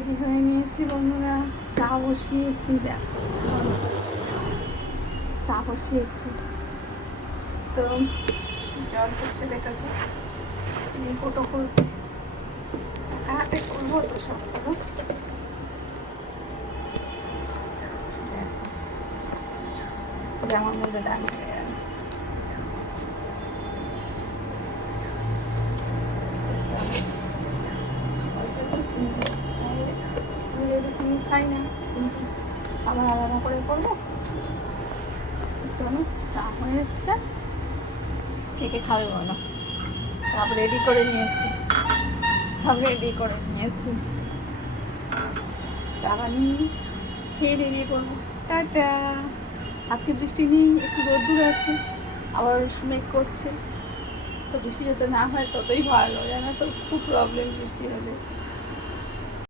Ready হয়ে নিয়েছি বন্ধুরা, চা বসিয়েছি। দেখো চা বসিয়েছি, তো জল করছে দেখেছো, চিনি কোটো খুলছি, হাতে করবো তো সবগুলো। যেমন মধ্যে দাঁড়িয়ে যেহেতু চিনি খাই না, কিন্তু আবার আলাদা করে করবো। চলো, চা হয়ে এসছে, থেকে খাবে বলো। সব রেডি করে নিয়েছি, সব রেডি করে নিয়েছি, চা বানিয়ে খেয়ে বেরিয়ে পড়বো। টাটা। আজকে বৃষ্টি নেই, একটু রোদ্দুর আছে, আবার মেঘ করছে। তো বৃষ্টি যাতে না হয় ততই ভালো, জানো তো খুব প্রবলেম বৃষ্টি হলে।